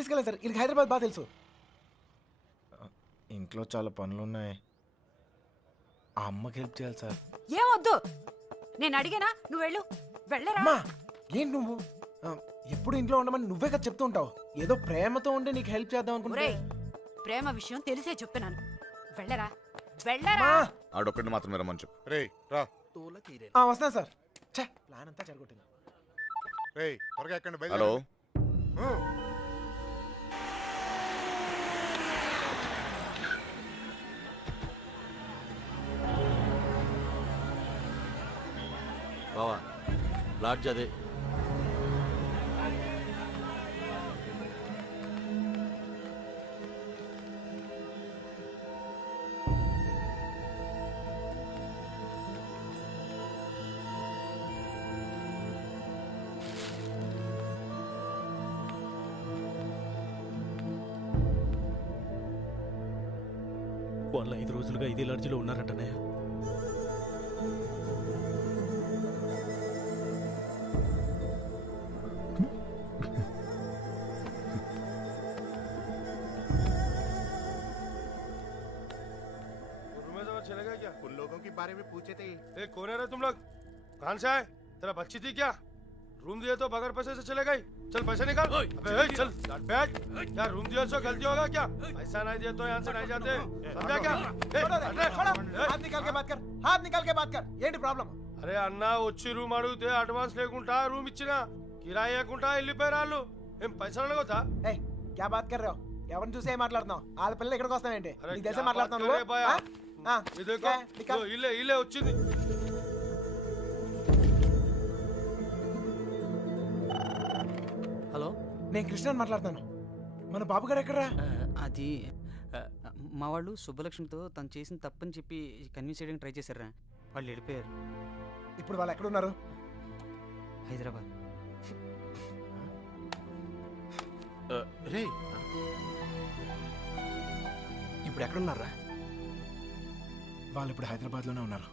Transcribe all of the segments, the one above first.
తీసుకెళ్ళాను సార్. ఇది హైదరాబాద్ బాగా తెలుసు. ఇంట్లో చాలా పనులు ఉన్నాయి. ఆ అమ్మకి హెల్ప్ చేయాలి సార్. ఏమొద్దు, నేను అడిగానా, నువ్వు వెళ్ళు. వెళ్ళరా. అమ్మా ఏంటి నువ్వు ఎప్పుడు ఇంట్లో ఉండమని నువ్వే కదా చెప్తూ ఉంటావు. ఏదో ప్రేమతో ఉండి నీకు హెల్ప్ చేద్దాం అనుకుంటే. ప్రేమ విషయం తెలిసే చెప్తున్నాను. వెళ్ళరా వెళ్ళరా. ఆడొక్కడిని మాత్రమే రమ్మని చెప్పు. రేయ్ రా. వస్తున్నా సార్. ప్లాన్ అంతా చెడగొట్టింది. రేయ్ త్వరగా ఎక్కండి. హలో బావా, లాడ్జ్ అదే. వాళ్ళు 5 రోజులుగా ఇదే లాడ్జిలో ఉన్నారంటనే. चलेगा क्या? उन लोगों के बारे में पूछे थे। कौन है रे तुम लोग? कहाँ से आए? तेरा बच्ची थी क्या? रूम दिए तो बगैर पैसे से चले गई? चल पैसे निकाल। अबे चल बैठ। क्या रूम दिया सो गलती होगा क्या? पैसा नहीं दिए तो यहाँ से नहीं जाते। समझा क्या? हाथ निकाल के बात कर. हाथ निकाल के बात कर. ఏంటి ప్రాబ్లం? అరే అన్న, వచ్చి రూమ్ అడిగితే అడ్వాన్స్ లేకుండా రూమ్ ఇచ్చినా, కిరాయి లేకుండా వెళ్ళిపోయారు వాళ్ళు. ఏం పైసలు అడగొద్దా? ఏయ్ క్యా బాత్ కర్ రहे हो? ఎవరిని చూసి ఏం మాట్లాడుతున్నావు? వాళ్ళ పిల్లలు ఇక్కడికి వస్తావేంటి? నీకు తెలిసే మాట్లాడుతున్నావు నువ్వు? ఇల్లే ఇల్లే వచ్చింది. హలో, నేను కృష్ణని మాట్లాడుతాను. మన బాబు గారు ఎక్కడరా? అది మా వాళ్ళు సుబ్బలక్ష్మితో తను చేసిన తప్పని చెప్పి కన్విన్స్ చేయడానికి ట్రై చేశారా. వాళ్ళు వెళ్ళిపోయారు. ఇప్పుడు వాళ్ళు ఎక్కడున్నారు? హైదరాబాద్. రే, ఇప్పుడు ఎక్కడున్నారా? వాళ్ళు ఇప్పుడు హైదరాబాద్లోనే ఉన్నారు.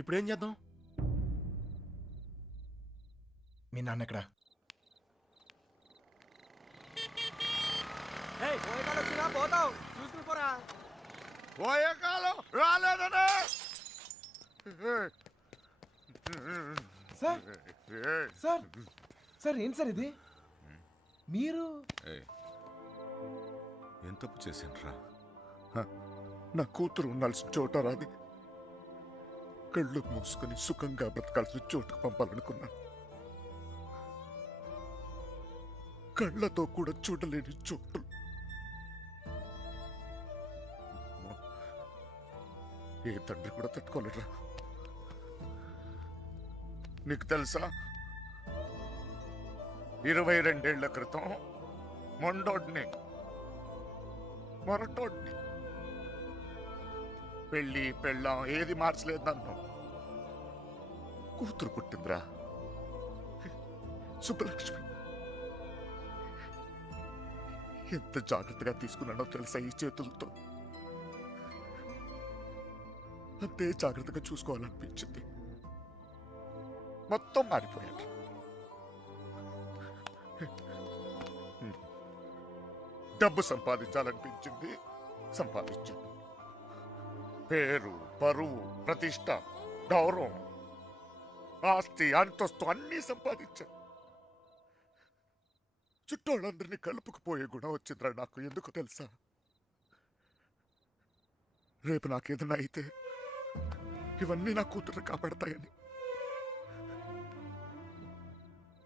ఇప్పుడు ఏం చేద్దాం? మీ నాన్న ఎక్కడ? పోతావు చూసుకుని పోరా. పోయే కాలం రాలేదనే. సార్ సార్ సార్ ఏంటి సార్ ఇది? మీరు ఏం తప్పు చేసిండ్రా? నా కూతురు ఉండాల్సిన చోట రాది. కళ్ళు మూసుకొని సుఖంగా బ్రతకాల్సిన చోటుకు పంపాలనుకున్నా. కళ్ళతో కూడా చూడలేని చోటు. ఏ తండ్రి కూడా తట్టుకోలేరా. నీకు తెలుసా, 22 ఏళ్ల క్రితం మొండోడ్ని మొరటోడ్ని పెళ్ళి పెళ్ళాం ఏది మార్చలేదు నన్ను. కూతురు పుట్టిందిరా, సుబ్బలక్ష్మి. ఎంత జాగ్రత్తగా తీసుకున్నానో తెలుసా ఈ చేతులతో. అంతే జాగ్రత్తగా చూసుకోవాలనిపించింది. మొత్తం మారిపోయాడు. డబ్బు సంపాదించాలనిపించింది, సంపాదించాను. పేరు, పరువు, ప్రతిష్ట, గౌరవం, ఆస్తి, అంతస్తు అన్నీ సంపాదించాను. చుట్టోళ్ళందరినీ కలుపుకుపోయే గుణం వచ్చిందిరా నాకు. ఎందుకు తెలుసా? రేపు నాకేదన్నా అయితే ఇవన్నీ నా కూతురు కాపాడతాయని.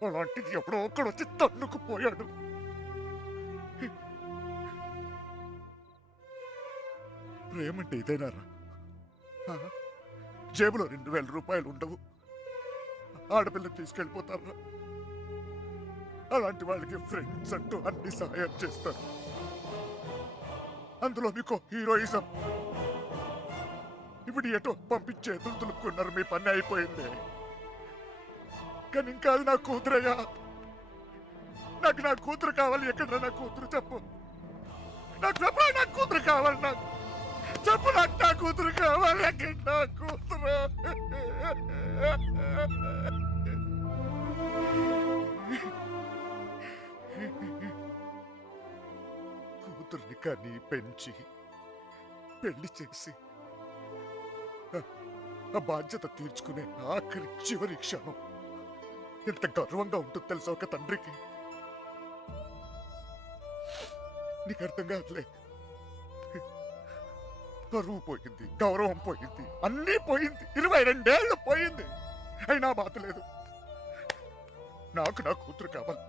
అలాంటిది ఎప్పుడో ఒక్కడు వచ్చి తన్నుకుపోయాడు. ప్రేమంటే ఇదేనారా? జేబులో 2000 రూపాయలు ఉండవు, ఆడపిల్లని తీసుకెళ్ళిపోతారా? అలాంటి వాళ్ళకి ఫ్రెండ్స్ అంటూ అన్ని సహాయం చేస్తారు. అందులో మీకు హీరోయిజం. ఇప్పుడు ఎటో పంపించే దులుపుకున్నారు. మీ పని అయిపోయింది. కానీ ఇంకా అది నా కూతురయ్యా. నాకు నా కూతురు కావాలి. ఎక్కడ నా కూతురు? చెప్పు నాకు. చెప్పు, నా కూతురు కావాలి. నాకు చెప్పు, నాకు నా కూతురు కావాలి. ఎక్కడ నా కూతురు? కూతుర్ని కానీ పెంచి పెళ్లి చేసి ఆ బాధ్యత తీర్చుకునే ఆఖరి చివరి క్షణం ఎంత గర్వంగా ఉంటుందో తెలుసా ఒక తండ్రికి. నీకు అర్థం కాదులే. గర్వం పోయింది, గౌరవం పోయింది, అన్నీ పోయింది. 22 ఏళ్ళు పోయింది, అయినా బాధ లేదు. నాకు నా కూతురు కావాలి.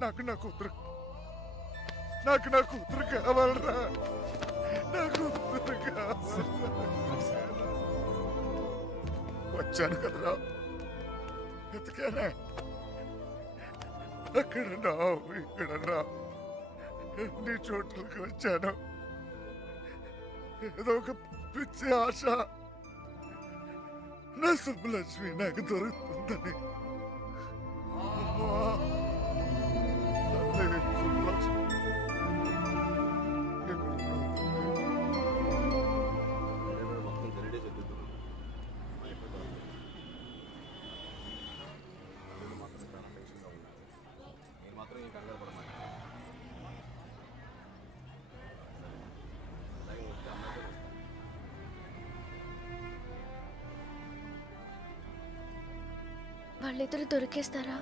నాకు నా కూతురు కావాలరా. నా కూతురు కావాలి. వచ్చాను కదరా, ఎతికానే. అక్కడ రావు, ఇక్కడ రావు, ఎన్ని చోట్లకి వచ్చాను. ఏదో ఒక పిచ్చి ఆశ, నా సుబ్బలక్ష్మి నాకు దొరుకుతుందని. అమ్మా, తల్లి సుబ్బలక్ష్మి ఎక్కడున్నావు? వాళ్ళిద్దరు దొరికేస్తారా?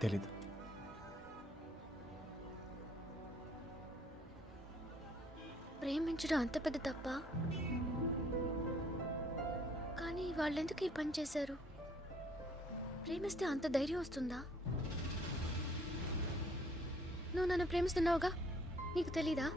తెలీదు. ప్రేమించడం అంత పెద్ద తప్ప? కానీ వాళ్ళెందుకు ఈ పని చేశారు? ప్రేమిస్తే అంత ధైర్యం వస్తుందా? నువ్వు నన్ను ప్రేమిస్తున్నావుగా, నీకు తెలీదా?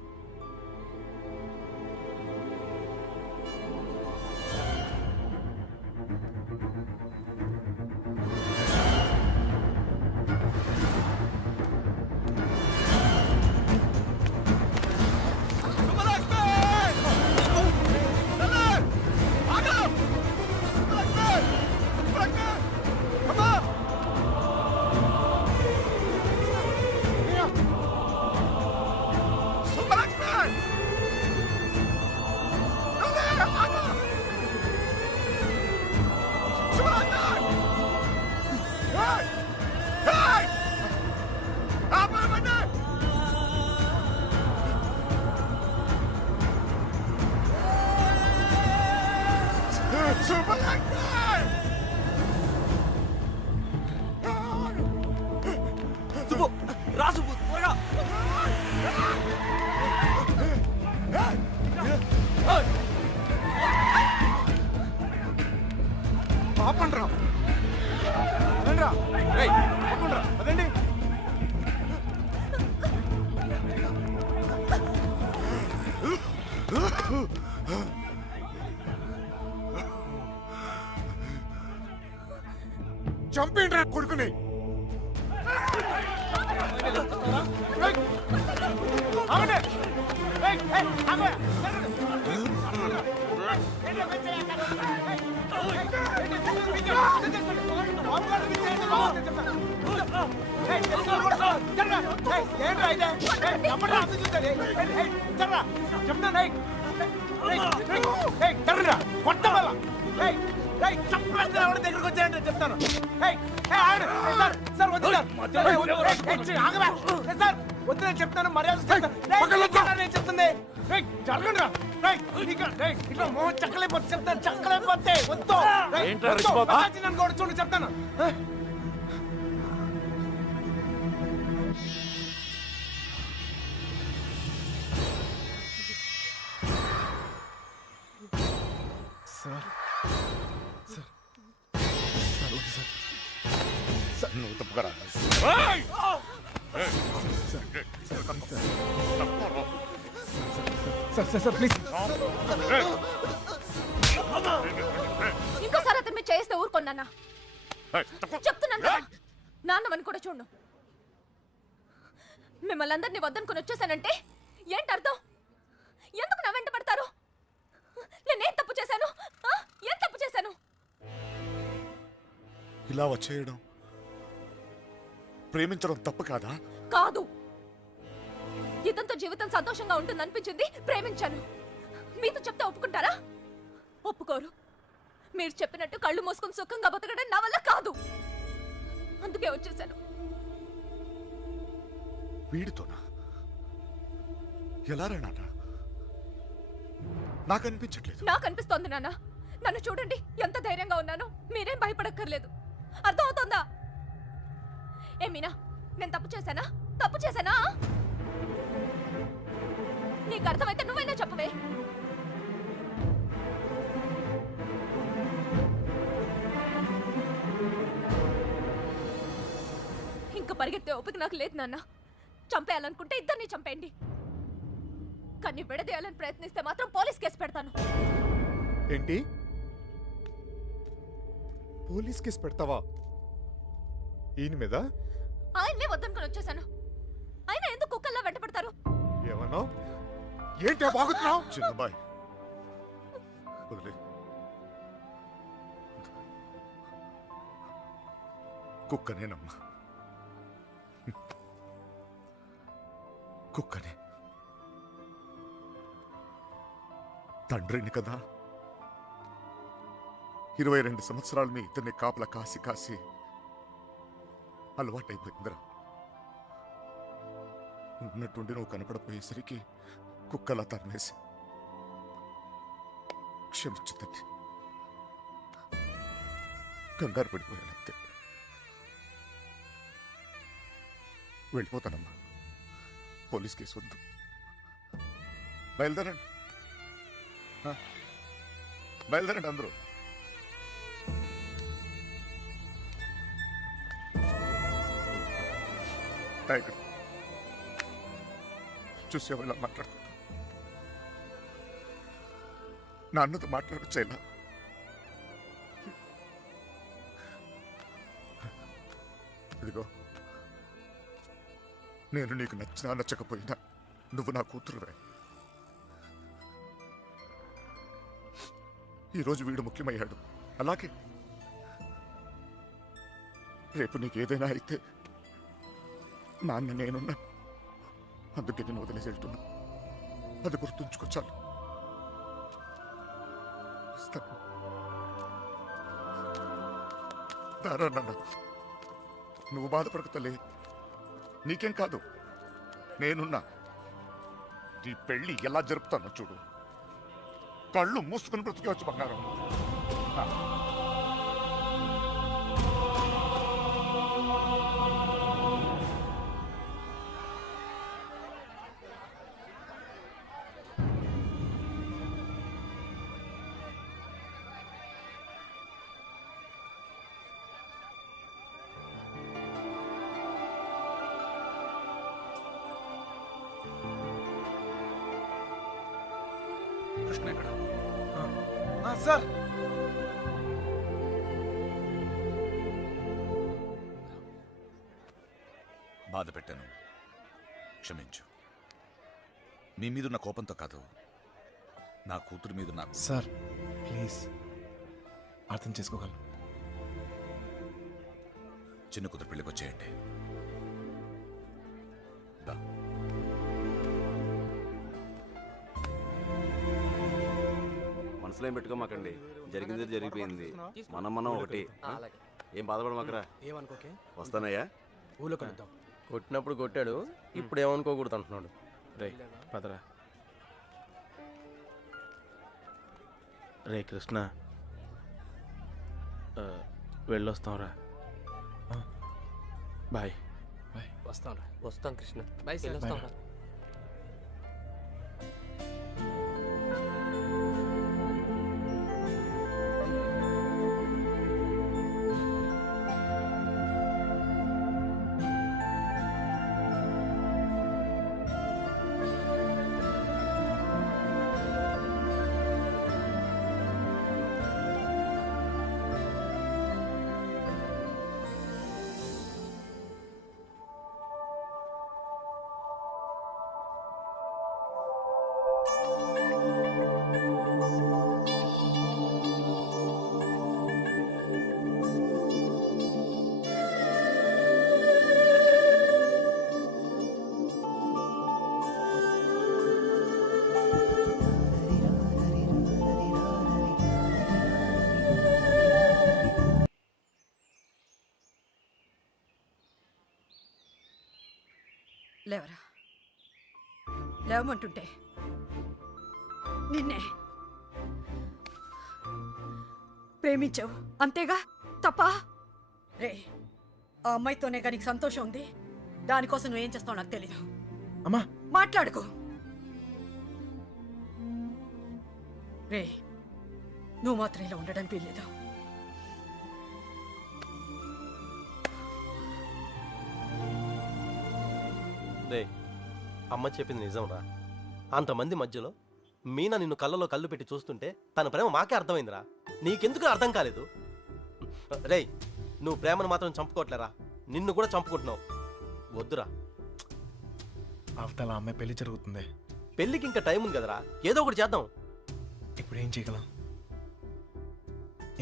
చంపేంట్రా కొడుకుని. దగ్గరకు వచ్చాయంటే చెప్తాను. వద్దు చెప్తాను, మర్యాద చెప్తుంది. జరగండి రా, ఇట్లా మోహన్ చక్కలేకపోతే చెప్తాను, చక్కలేకపోతే వద్దు నన్ను కూడా చూడండి చెప్తాను. సార్ నువ్వు తప్పుకరా. Sir please. ఇంకోసారి అతను మీరు చేస్తే ఊరుకోన్నా. చెప్తున్నాను కదా, నాన్నమని కూడా చూడు. మిమ్మల్ని అందరినీ వద్దనుకుని వచ్చేసానంటే ఏంటి అర్థం? ఎందుకు నా వెంట పడతారు? నేనేం తప్పు చేశాను? ఏం తప్పు చేశాను? ఇలా వచ్చేయడం, ప్రేమించడం తప్పు కాదా? కాదు. ఇదంతా జీవితం సంతోషంగా ఉంటుంది అనిపించింది, ప్రేమించాను. మీతో చెప్తే ఒప్పుకుంటారా? ఒప్పుకోరు. మీరు చెప్పినట్టు కళ్ళు మూసుకొని సుఖంగా బతకడం నా వల్ల కాదు. అందుకే వచ్చేసాను. వీడితోనా? ఎలా రా నాన్న? నాకు అనిపించట్లేదు. నాకు అనిపిస్తోంది నాన్న. నన్ను చూడండి, ఎంత ధైర్యంగా ఉన్నాను. మీరేం భయపడక్కర్లేదు. అర్థమవుతోందా? మీనా, నేను తప్పు చేశానా? తప్పు చేశానా? నీకు అర్థమైతే నువ్వైనా చెప్పవే. ఇంకా పరిగెత్తే ఓపిక నాకు లేదు నాన్న. చంపేయాలనుకుంటే ఇద్దరిని చంపేయండి. కానీ విడదీయాలని ప్రయత్నిస్తే మాత్రం పోలీస్ కేసు పెడతాను. ఏంటి? పోలీస్ కేసు పెడతావా ఈయన మీద? ఆయన్నే వద్దనుకుని వచ్చేసాను. ఆయన ఎందుకు కుక్కల్లా వెంట పడతారు? ఏమన్నావు? ఏంటి బాగుతున్నావు? చిన్నబాయ్ వదిలే. కుక్కనేనమ్మా, కుక్కనే. తండ్రిని కదా, 22 సంవత్సరాలు మీ ఇద్దరిని కాపలా కాసి కాసి అలవాటైపోయిందిరా. ఉన్నట్టుండి నువ్వు కనపడపోయేసరికి కుక్కలా తన్నేసి. క్షమించు తల్లి, కంగారు పడిపోయానంతే. వెళ్ళిపోతానమ్మా. పోలీస్ కేసు వద్దు. బయలుదేరండి, బయలుదేరండి అందరూ. ఇక్కడ చూసేవాళ్ళు ఇలా మాట్లాడుతున్నా. నాన్నతో మాట్లాడొచ్చేలా. ఇదిగో, నేను నీకు నచ్చినా నచ్చకపోయినా నువ్వు నా కూతురువే. ఈరోజు వీడు ముఖ్యమయ్యాడు, అలాగే రేపు నీకు ఏదైనా అయితే నాన్న నేనున్నా. అందుకే నేను వదిలేసి వెళ్తున్నా. అది గుర్తుంచుకో చాలు. దారా నాన్న, నువ్వు బాధపడకు తల్లి. నీకేం కాదు, నేనున్నా. నీ పెళ్లి ఎలా జరుపుతానో చూడు. కళ్ళు మూసుకుని బ్రతికేవచ్చు బంగారం. కృష్ణ ఎక్కడ? సార్, బాధ పెట్టాను, క్షమించు. మీ మీదున్న కోపంతో కాదు, నా కూతురు మీద నాకు. సార్ ప్లీజ్ అర్థం చేసుకోగలను. చిన్న కూతురు పెళ్ళికి వచ్చేయండి. దా. మనసులో ఏం పెట్టుకోమాకండి, జరిగింది జరిగిపోయింది. మనం ఒకటి. ఏం బాధపడమాకరా. ఏమనుకోకే. వస్తానయ్యా. ఊళ్ళో కలుద్దాం. కొట్టినప్పుడు కొట్టాడు, ఇప్పుడు ఏమనుకోకూడదు అంటున్నాడు. రే పదరా. రే కృష్ణ, వెళ్ళొస్తాంరా. బాయ్. వస్తాం కృష్ణ. Bye sir. లేవరా, లేవమంటుంటే నిన్నే ప్రేమించావు అంతేగా, తప్ప? రే, ఆ అమ్మాయితోనే కానీ సంతోషం ఉంది. దానికోసం నువ్వేం చేస్తావు నాకు తెలీదు. అమ్మా మాట్లాడుకో. రే, నువ్వు మాత్రం ఇలా ఉండడానికి వీల్లేదు. రే, అమ్మ చెప్పింది నిజంరా. అంతమంది మధ్యలో మీనా నిన్ను కళ్ళలో కళ్ళు పెట్టి చూస్తుంటే తన ప్రేమ మాకే అర్థమైందిరా. నీకెందుకు అర్థం కాలేదు? రేయ్, నువ్వు ప్రేమను మాత్రం చంపుకోవట్లేరా, నిన్ను కూడా చంపుకుంటున్నావు. వద్దురా. అవతల అమ్మాయి పెళ్లి జరుగుతుంది. పెళ్ళికి ఇంకా టైం ఉంది కదరా, ఏదో ఒకటి చేద్దాం. ఇప్పుడు ఏం చేయగలం?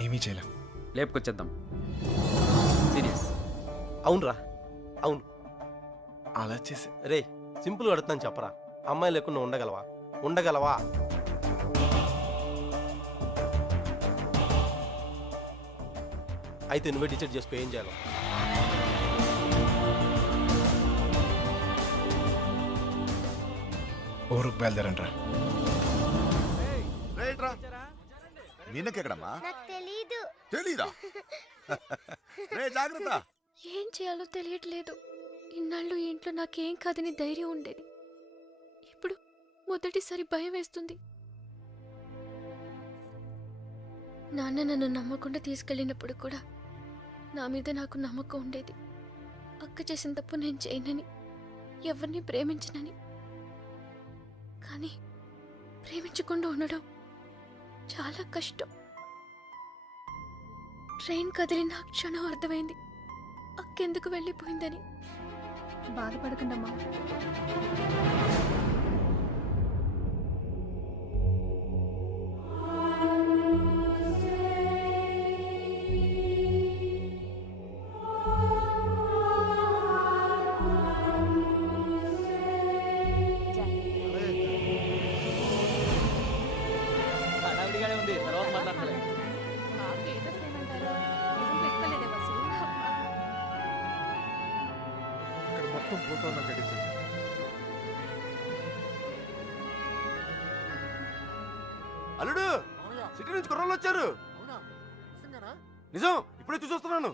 ఏమీ చేయలేం. లేపుకొచ్చేద్దాం. సీరియస్. అవునరా, అవును. అలా చేసి రే, సింపుల్గా అడుగుతాను చెప్పరా, అమ్మాయి లేకుండా ఉండగలవా? ఉండగలవా? అయితే నువ్వే డిసైడ్ చేసుకో ఏం చేయాలో. ఊరుకు బయలుదేరంట్రా. రైట్రా. మీనకెక్కడమ్మా? తెలీదా? రే జాగ్రత్త. ఏం చేయాలో తెలియట్లేదు. ఇన్నాళ్ళు ఈ ఇంట్లో నాకేం కాదని ధైర్యం ఉండేది. ఇప్పుడు మొదటిసారి భయం వేస్తుంది. నాన్న నన్ను నమ్మకుండా తీసుకెళ్ళినప్పుడు కూడా నా మీద నాకు నమ్మకం ఉండేది. అక్క చేసిన తప్పు నేను చేయనని, ఎవరిని ప్రేమించనని. కానీ ప్రేమించకుండా ఉండడం చాలా కష్టం. ట్రైన్ కదిలిన క్షణం అర్థమైంది అక్కెందుకు వెళ్ళిపోయిందని. బాధపడకండమ్మా. ఉంది, తర్వాత మాట్లాడలే. ఇక్కడ మొత్తం ఫోటోలో కట్టించండి. అల్లుడు, సిటీ నుంచి కుర్రోళ్ళు వచ్చారు. అవునా? నిజంగానా? నిజం, ఇప్పుడే చూసొస్తున్నాను.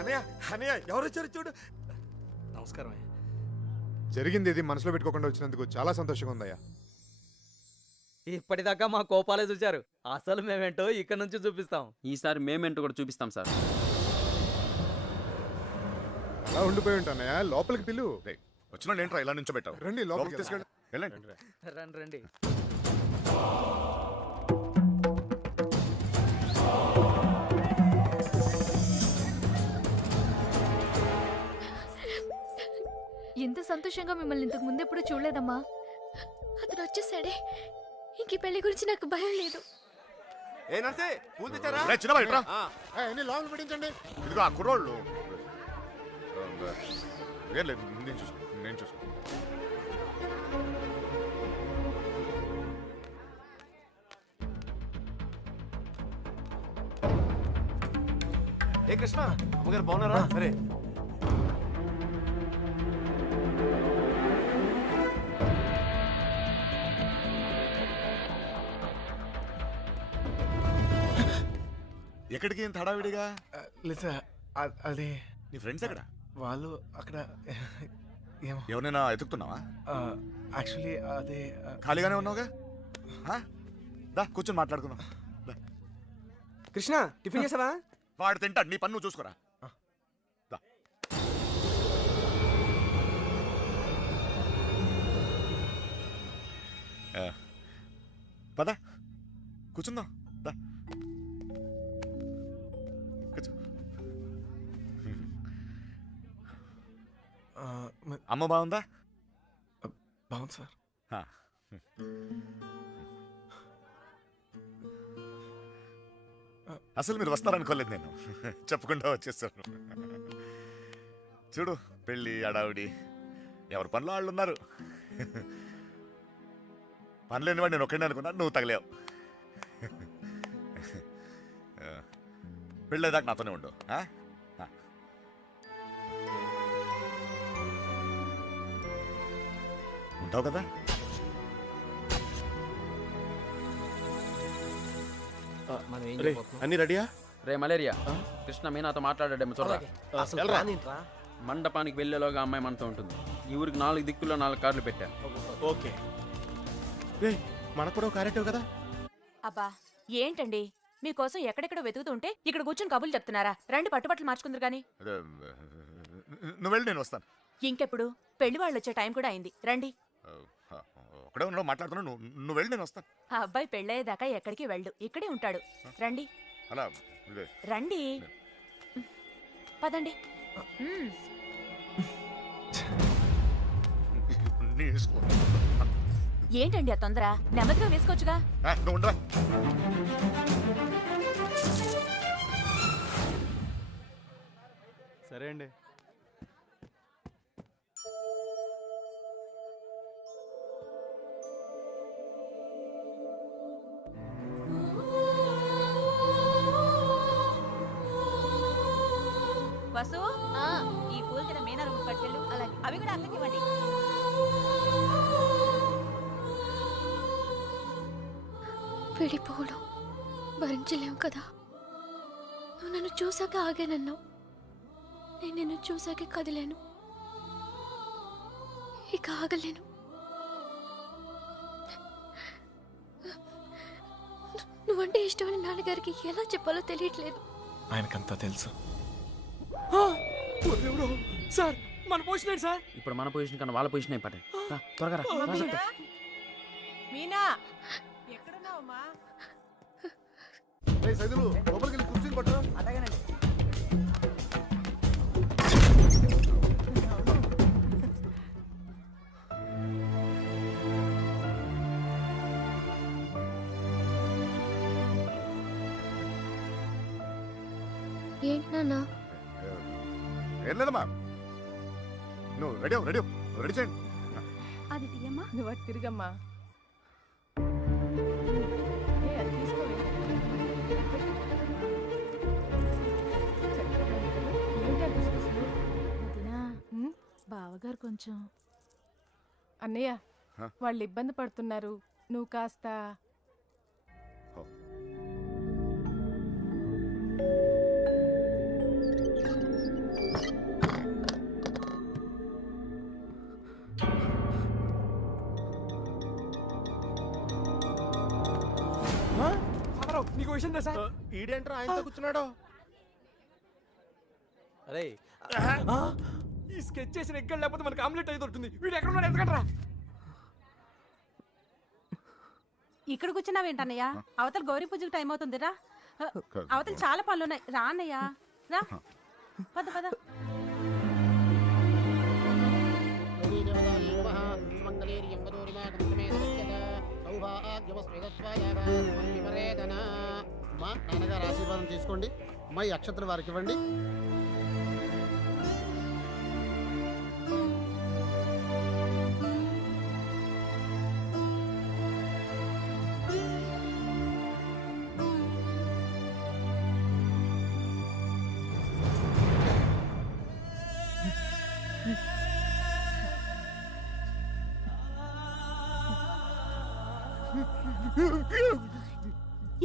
అనయ్య, అనయ్య, ఎవరు వచ్చారు చూడు. నమస్కారం. జరిగింది ఇది మనసులో పెట్టుకోకుండా వచ్చినందుకు చాలా సంతోషంగా ఉందయ్యా. ఇప్పటిదాకా మా కోపాలే చూశారు, అసలు మేమేంటో ఇక్కడ నుంచి చూపిస్తాం. ఈసారి మేమేంటో కూడా చూపిస్తాం సార్. అలా ఉండిపోయి ఉంటానయ్యా, లోపలికి పిలు. వచ్చిన ఏంట్రా ఇలా నుంచోబెట్టావు? రండి లోపలికి తీసుకెళ్ళి వెళ్ళండి. రండి రండి. ఎంత సంతోషంగా మిమ్మల్ని ఇంతకు ముందు ఎప్పుడు చూడలేదమ్మా. అతను వచ్చేసాడే, ఇంక ఈ పెళ్లి గురించి నాకు భయం లేదు. ఏ నర్సే, పూలు తెచ్చారా? రే, చిన్న బయట రా. అన్ని లోపల పెట్టించండి. ఇదిగో ఆ కుర్రోళ్ళు. ఏం లేదు, నేను చూసుకో. ఏ కృష్ణ, అమ్మగారు బాగున్నారా? సరే. ఎక్కడికి ఇంత హడావిడిగా? లేదా అది నీ ఫ్రెండ్స్ ఎక్కడ? వాళ్ళు అక్కడ ఏమో. ఎవరైనా ఎతుకుతున్నావా? యాక్చువల్లీ అదే ఖాళీగానే ఉన్నావుగా, దా కూర్చొని మాట్లాడుకుందాం. కృష్ణ, టిఫిన్ చేసావా? వాడు తింటాడు, నీ పన్ను చూసుకోరా. దా. పద కూర్చుందాం. దా కూర్చో. అమ్మ బాగుందా? బాగుంది సార్. అసలు మీరు వస్తారనుకోలేదు, నేను చెప్పకుండా వచ్చేసాను. చూడు పెళ్ళి అడావిడి ఎవరి పనిలో వాళ్ళు ఉన్నారు. పని లేనివాడు నేను ఒక్కడే అనుకున్నా, నువ్వు తగలేవు. పెళ్ళేదాకా నాతోనే ఉండు. ఉంటావు కదా? అన్ని రెడీయా? రే మలేరియా, కృష్ణ మీనాతో మాట్లాడాడేమో చూడరా. అసలు ప్లాన్ ఏంట్రా? మండపానికి వెళ్ళేలోగా అమ్మాయి మనతో ఉంటుంది. ఈ ఊరికి 4 దిక్కుల్లో 4 కార్లు పెట్టా. ఓకే. రే మనకు కూడా క్యారెక్టర్ కదా. అబ్బా ఏంటండి మీకోసం ఎక్కడెక్కడ వెతుకుతుంటే ఇక్కడ కూర్చొని కబుర్లు చెప్తున్నారా? రండి పట్టుబట్టలు మార్చుకుందరు గాని. అదే, నువ్వు వెళ్ళి నేను వస్తాను. ఇంకెప్పుడు పెళ్లి వాళ్ళు వచ్చే టైం కూడా అయింది. రండి. ఒకడే ఉన్నావు మాట్లాడుతున్నావు, నువ్వు వెళ్ళి నేను వస్తాను. ఆ అబ్బాయి పెళ్ళయ్యేదాకా ఎక్కడికి వెళ్ళు, ఇక్కడే ఉంటాడు. రండి అలా ఇదే. రండి పదండి. నీ ఇష్టం. ఏంటండి ఆ తొందర? నెమ్మదిగా వేసుకోవచ్చుగా. నువ్వు ఉండరా. సరే అండి. వసు ఈ పూల కింద మీనా రూమ్ పట్టుకెళ్ళు. అలాగే అవి కూడా అక్కడికి ఇవ్వండి. విడిపోవడం భరించలేవు కదా. నువ్వు నన్ను చూసాక ఆగానన్నావు, నేను నిన్ను చూసాకే కదిలేను. ఇక ఆగలేను. నువ్వంటే ఇష్టమైన నాన్నగారికి ఎలా చెప్పాలో తెలియట్లేదు. ఆయనకంతా తెలుసు. సార్ మన పొజిషన్ సార్. ఇప్పుడు మన పొజిషన్ కన్నా వాళ్ళ పొజిషన్ అయిపోతాయి. త్వరగా రా. మీనా ఎక్కడున్నావమ్మా? సైదులు లోపలికి వెళ్ళి కుర్చీని పట్టరా. అడగనండి. ఏంటి నాన్న? ఏం లేదమ్మా, నువ్వు రెడీ రెడీ చేయండి. అది తీయమ్మా. నువ్వు అటు తిరిగమ్మా. బావగారు కొంచెం అన్నయ్య వాళ్ళు ఇబ్బంది పడుతున్నారు, నువ్వు కాస్త. నీకు విషయం తెలుసా? ఈడేంట్రా ఆయనతో కూర్చున్నాడు? అరే ఈ స్కెచ్ చేసిన ఎక్కడ లేకపోతే మనకి ఆమ్లెట్ అయ్యి దొరుకుతుంది. వీడు ఎక్కడ ఉన్నాడు? ఎత్తకండ్రా. ఇక్కడ కూర్చున్నావేంటన్నయ్య? అవతల గౌరీ పూజకు టైం అవుతుందిరా. అవతల చాలా పనులు ఉన్నాయి. రా అన్నయ్య రా. పద పద. నాన్నగారు ఆశీర్వాదం తీసుకోండి. అమ్మాయి అక్షతలు వారికి ఇవ్వండి.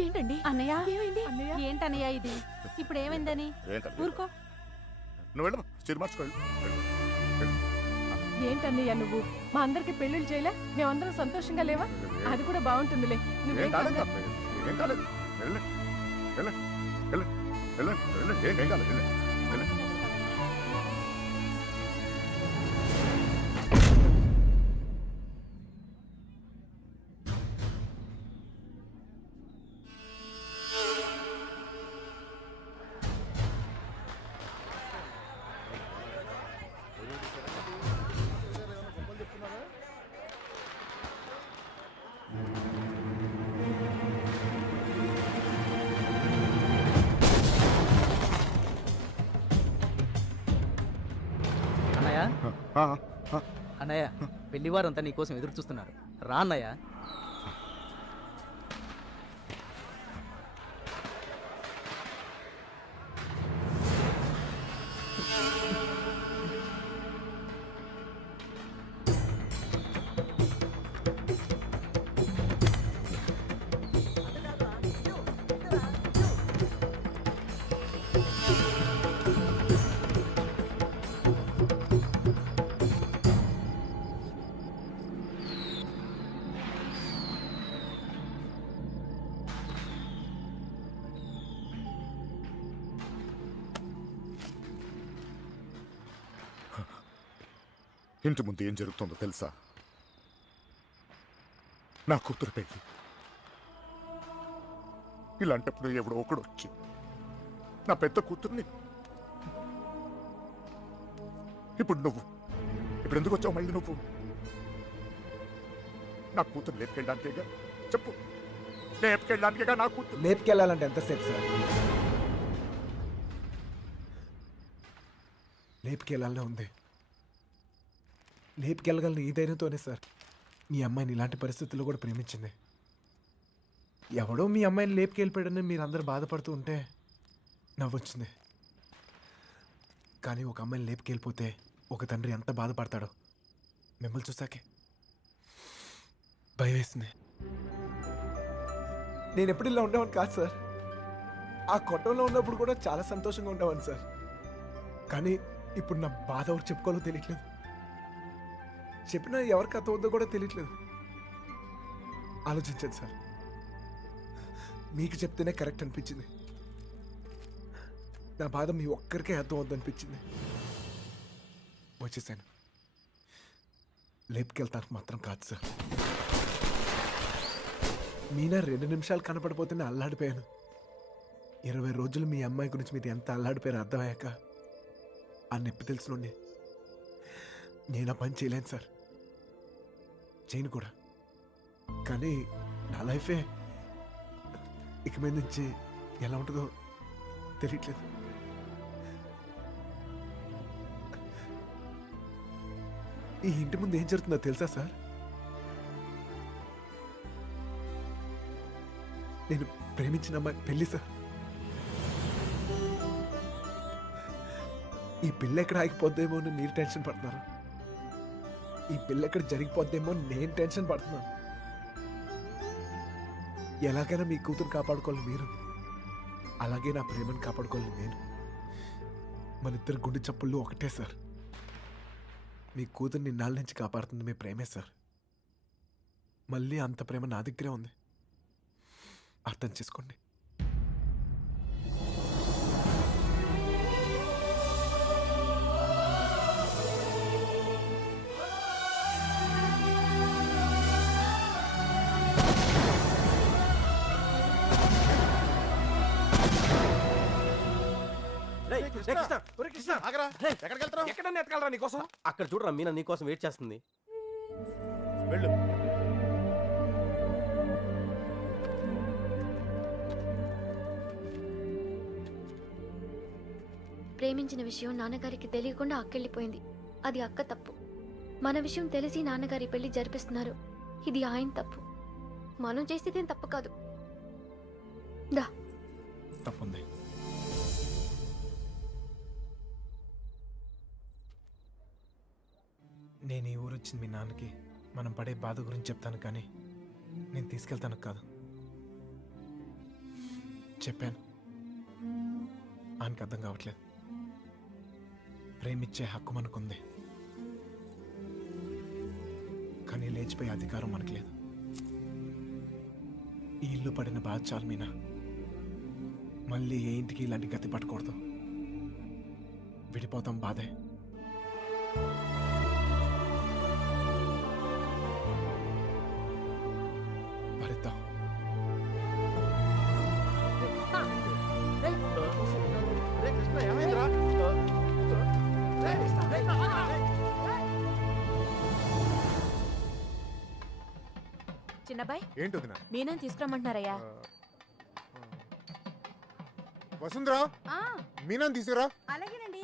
ఏంటండి అన్నయ్య? ఏమైంది అన్నయ్య? ఏంటన్నయ్య ఇది? ఇప్పుడు ఏమైందని? ఊరుకో. నువ్వు వెళ్ళమ్మా, చీర మార్చుకోవాలి. ఏంటన్నయ్య నువ్వు మా అందరికి పెళ్లిళ్ళు చేయలే? మేమందరం సంతోషంగా లేవా? అది కూడా బాగుంటుందిలే. ఏం కాలేదు, ఏం కాలేదు. వెళ్ళండి వెళ్ళండి వెళ్ళండి వెళ్ళండి వెళ్ళండి. ఏం కాలేదు. వెళ్ళండి వెళ్ళండి. అన్నయ్య పెళ్లివారంతా నీకోసం ఎదురు చూస్తున్నారు, రా అన్నయ్య. ఇంటి ముందు ఏం జరుగుతుందో తెలుసా? నా కూతురు పెళ్ళి. ఇలాంటప్పుడు ఎవడో ఒకడు వచ్చి నా పెద్ద కూతుర్ని, ఇప్పుడు ఎందుకు వచ్చావు మళ్ళీ నువ్వు? నా కూతురు లేపుకెళ్ళడానికేగా? చెప్పు, లేపుకెళ్ళడానికేగా నా కూతురు? లేపుకెళ్ళాలంటే ఎంతసేపు సార్? లేపుకెళ్ళాలనే ఉంది. లేపుకెళ్ళగలను ఈ ధైర్యంతోనే సార్ మీ అమ్మాయిని ఇలాంటి పరిస్థితుల్లో కూడా ప్రేమించింది. ఎవడో మీ అమ్మాయిని లేపుకెళ్ళిపోయాడని మీరు అందరూ బాధపడుతూ ఉంటే నవ్వొచ్చింది. కానీ ఒక అమ్మాయిని లేపుకెళ్ళిపోతే ఒక తండ్రి ఎంత బాధపడతాడో మిమ్మల్ని చూసాకే భయం వేసింది. నేను ఎప్పుడు ఇలా ఉండేవాడిని కాదు సార్. ఆ కొట్టంలో ఉన్నప్పుడు కూడా చాలా సంతోషంగా ఉండేవాడిని సార్. కానీ ఇప్పుడు నా బాధ ఎవరు చెప్పుకోవాలో తెలియట్లేదు. చెప్పినా ఎవరికి అర్థమవుతుందో కూడా తెలియట్లేదు. ఆలోచించండి సార్, మీకు చెప్తేనే కరెక్ట్ అనిపించింది. నా బాధ మీ ఒక్కరికే అర్థం అవుద్ది అనిపించింది. వచ్చేసాను. లేపుకెళ్తానికి మాత్రం కాదు సార్. మీనా 2 నిమిషాలు కనపడిపోతేనే అల్లాడిపోయాను. 20 రోజులు మీ అమ్మాయి గురించి మీరు ఎంత అల్లాడిపోయారో అర్థమయ్యాక ఆ నొప్పి తెలుసునండి. నేను ఆ పని చేయలేను సార్, చేయను కూడా. కానీ నా లైఫే ఇక మీద నుంచి ఎలా ఉంటుందో తెలియట్లేదు. ఈ ఇంటి ముందు ఏం జరుగుతుందో తెలుసా సార్? నేను ప్రేమించిన అమ్మాయి పెళ్లి సార్. ఈ పిల్ల ఎక్కడ ఆగిపోద్దేమో అని మీరు టెన్షన్ పడుతున్నారు. ఈ పిల్ల ఎక్కడ జరిగిపోద్దేమో నేను టెన్షన్ పడుతున్నాను. ఎలాగైనా మీ కూతురు కాపాడుకోవాలి మీరు, అలాగే నా ప్రేమను కాపాడుకోవాలి నేను. మన ఇద్దరు గుండె చప్పుళ్ళు ఒకటే సార్. మీ కూతుర్ని ఇన్నాళ్ళ నుంచి కాపాడుతుంది మీ ప్రేమే సార్. మళ్ళీ అంత ప్రేమ నా దగ్గరే ఉంది, అర్థం చేసుకోండి. ఎక్కడన్నా ఎత్తగలరా నీకోసం? అక్కడ చూడరా, మీనా నీకోసం వెయిట్ చేస్తుంది. వెళ్ళు. ప్రేమించిన విషయం నాన్నగారికి తెలియకుండా అక్కెళ్ళిపోయింది. అది అక్క తప్పు. మన విషయం తెలిసి నాన్నగారి పెళ్లి జరిపిస్తున్నారు. ఇది ఆయన తప్పు. మనం చేసేదేం తప్పు కాదు. దా. తప్పుంది. నేను ఈ ఊరు వచ్చింది మీ నాన్నకి మనం పడే బాధ గురించి చెప్తాను, కానీ నేను తీసుకెళ్తాను కాదు. చెప్పాను, ఆయనకి అర్థం కావట్లేదు. ప్రేమిచ్చే హక్కు మనకుంది, కానీ లేచిపోయే అధికారం మనకు లేదు. ఈ ఇల్లు పడిన బాధ చాలు మీనా. మళ్ళీ ఏ ఇంటికి ఇలాంటి గతి పట్టకూడదు. విడిపోతాం, బాధే. భరిద్దాం. చిన్నబాయ్, ఏంటి వదినా? మీనని తీసుకురమ్మంటున్నారయ్యా. వసుంధరా, మీనాన్ని తీసుకురా. అలాగేనండి.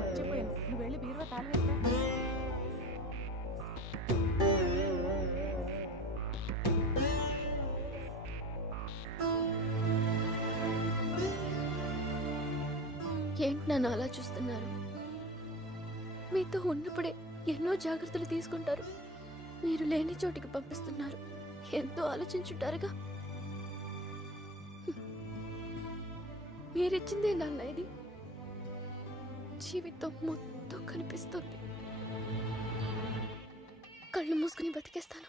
మర్చిపోయాను, నువ్వు వెళ్ళి బీరువా తాళం వేస్తా. ఏంటి నన్ను అలా చూస్తున్నారు? మీతో ఉన్నప్పుడే ఎన్నో జాగ్రత్తలు తీసుకుంటారు. మీరు లేని చోటికి పంపిస్తున్నారు. ఎంతో ఆలోచించుంటారుగా. మీరిచ్చిందే నాన్న ఇది. జీవితం మొత్తం కనిపిస్తుంది. కళ్ళు మూసుకుని బతికేస్తాను.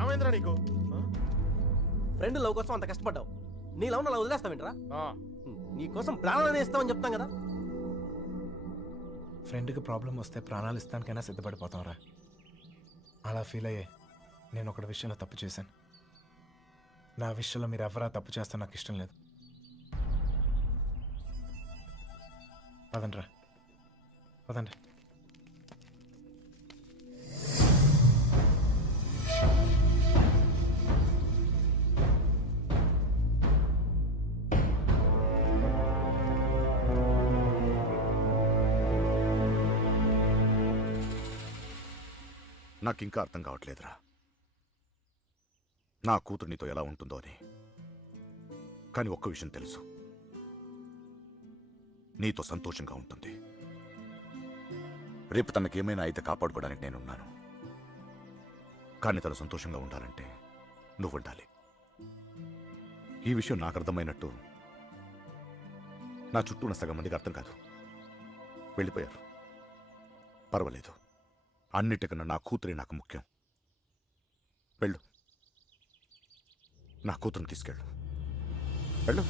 ఏమైందిరా నీకు? ఫ్రెండ్ లవ్ కోసం అంత కష్టపడ్డావు, నీ లవ్ అలా వదిలేస్తావేంట్రా? నీ కోసం ప్రాణాలని ఇస్తామని చెప్తాం కదా. ఫ్రెండ్కి ప్రాబ్లం వస్తే ప్రాణాలు ఇస్తానికైనా సిద్ధపడిపోతాంరా. అలా ఫీల్ అయ్యే నేను ఒకటి విషయంలో తప్పు చేశాను. నా విషయంలో మీరు ఎవరా తప్పు చేస్తే నాకు ఇష్టం లేదు. పదండ్రా, పదండి. నాకు ఇంకా అర్థం కావట్లేదురా, నా కూతురు నీతో ఎలా ఉంటుందో అని. కానీ ఒక్క విషయం తెలుసు, నీతో సంతోషంగా ఉంటుంది. రేపు తనకేమైనా అయితే కాపాడుకోవడానికి నేనున్నాను. కానీ తను సంతోషంగా ఉండాలంటే నువ్వు ఉండాలి. ఈ విషయం నాకు అర్థమైనట్టు నా చుట్టూ ఉన్న సగం మందికి అర్థం కాదు. వెళ్ళిపోయారు. పర్వాలేదు, అన్నిటికన్నా నా కూతురే నాకు ముఖ్యం. వెళ్ళు, నా కూతురుని తీసుకెళ్ళు. వెళ్ళు.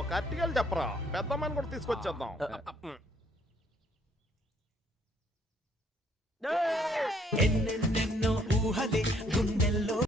ఒక అట్టికలు చెప్పరా, పెద్దమ్మని కూడా తీసుకొచ్చేద్దాం. ఎన్నెన్నెన్నో